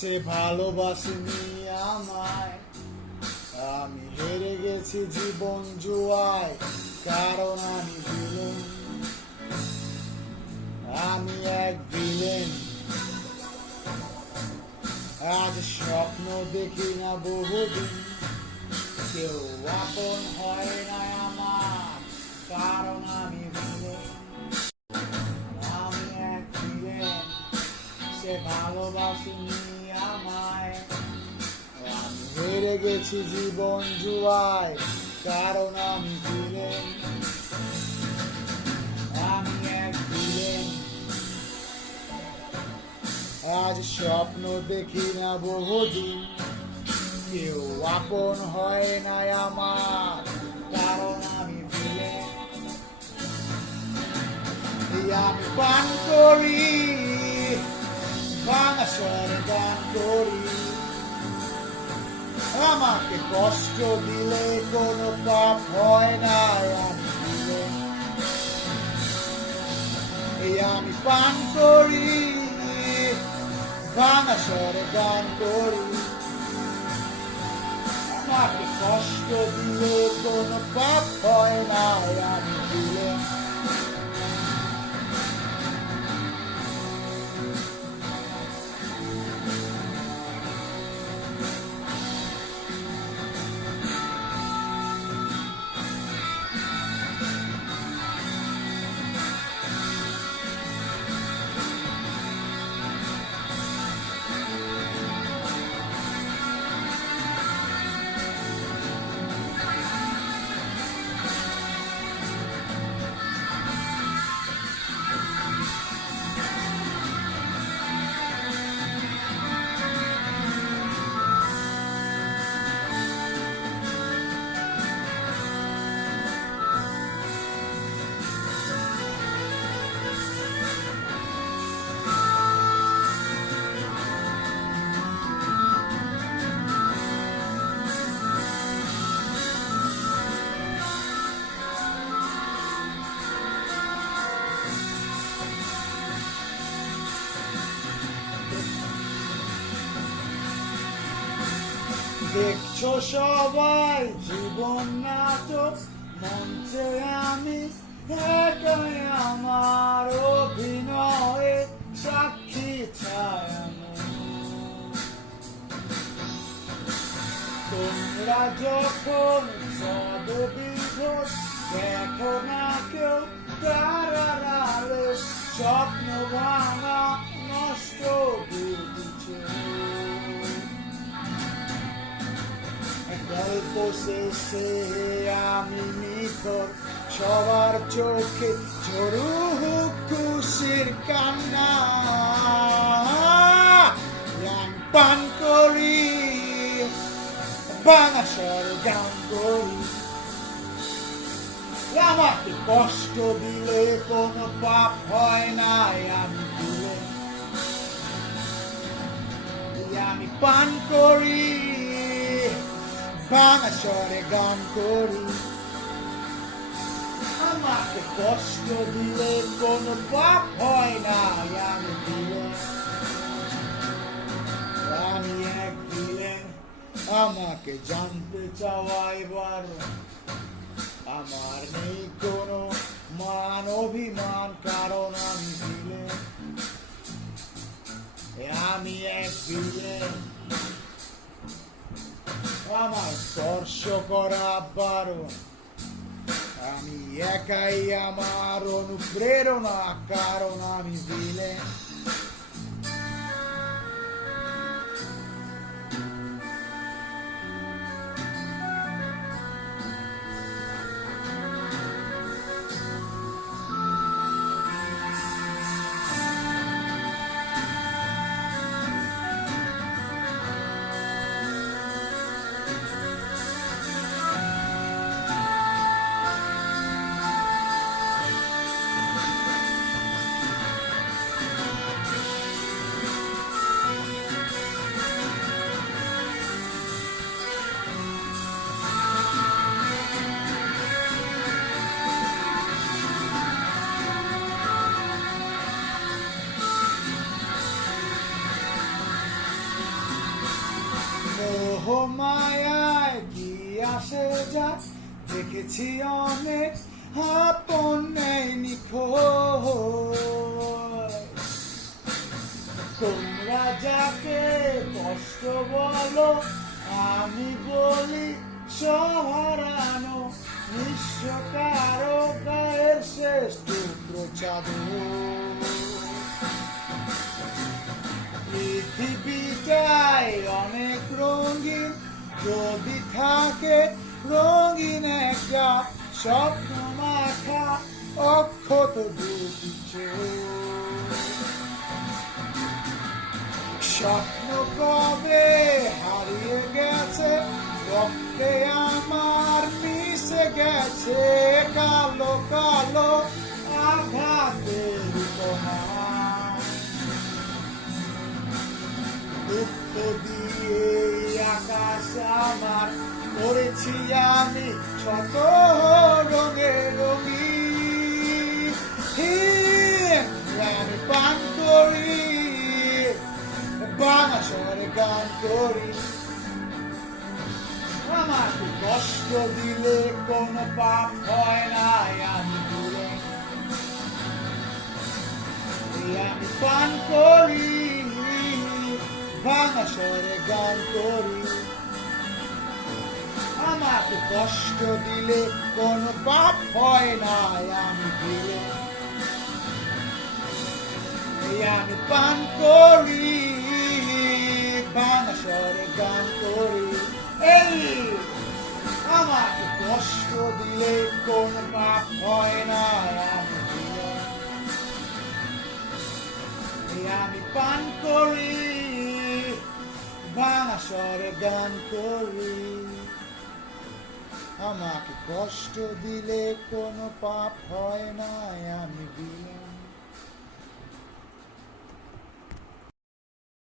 সে ভালোবাসেনি আমায়, আমি হেরে গেছি জীবন জুয়ায়, কারণ আমি ভিলেন, আমি এক ভিলেন। আজ স্বপ্ন দেখি না বহুদিন, কেউ আপন হয় না আমার, কারণ আমি ভিলেন, আমি এক ভিলেন। সে ভালোবাসেনি আমায়, আমি হেরে গেছি জীবন জুয়ায়, কারণ আমি ভিলেন, আমি এক ভিলেন। আজ স্বপ্ন দেখি না বহুদিন, কেউ আপন হয় না আমার, কারণ আমি ভিলেন। আমি পান করি ভাঙা স্বরে গান করি, আমাকে কষ্ট দিলে কোনো পাপ হয় না, আমি ভিলেন। আমি পান করি ভাঙা স্বরে গান করি, আমাকে কষ্ট দিলে কোনো পাপ হয় না, আমি ভিলেন। দেখছো সবাই জীবন নাটক, মঞ্চে আমি একাই আমার অভিনয়ে সাক্ষী ছায়ানো। তোমরা যখন সদবিধ দেখো না কেউ তারারে, স্বপ্ন ভাঙা নষ্ট বুঝছে। গল্প শেষে আমি নিখোঁজ, সবার চোখে ঝরুক খুশির কান্না। গান পান করি ভাঙা স্বরে গান করি, আমাকে কষ্ট দিলে কোনো পাপ হয় না, আমি ভিলেন। আমি পান করি ভাঙা স্বরে গান করি, আমাকে কষ্ট দিলে কোনো পাপ হয় না, আমি ভিলেন, আমি এক ভিলেন। আমাকে জানতে চাওয়া এবার, আমার নেই কোনো মান অভিমান, কারণ আমি ভিলেন, আমি এক ভিলেন। আমার স্পর্শ করা বারণ, আমি একাই আমার অনুপ্রেরণা, কারণ আমি ভিলেন। পেয়েছি অনেক আপন নেই নিখোঁজ। তোমরা যাকে কষ্ট বলো আমি বলি সহারানো, নিঃস্ব কারো গায়ের শেষ টুকরো চাদর। পৃথিবীটাই অনেক রঙিন, যদি থাকে রঙিন একটা স্বপ্ন মাখা অক্ষত দুটি চোখ। স্বপ্ন কবে হারিয়ে গেছে, রক্তে আমার মিশে গেছে কালো কালো আঘাতের কণা। দুঃখ দিয়ে আকাশ আমার করেছি আমি শত রঙে রঙিন। আমি পান করি বাংলা শহরে গান করি। আমাকে কষ্ট দিলে কোনো পাপ হয় না আমি ভুলে। আমি পান করি বাংলা শহরে গান করি। আমাকে কষ্ট দিলে কোনো পাপ হয় না আমি ভুলে। আমি পান করি বাংলা শহরে গান করি। আমাকে কষ্ট দিলে কোনো পাপ হয় না আমি ভুলে। আমি পান করি বাংলা শহরে গান করি। আমাকে কষ্ট দিলে কোনো পাপ হয় না আমি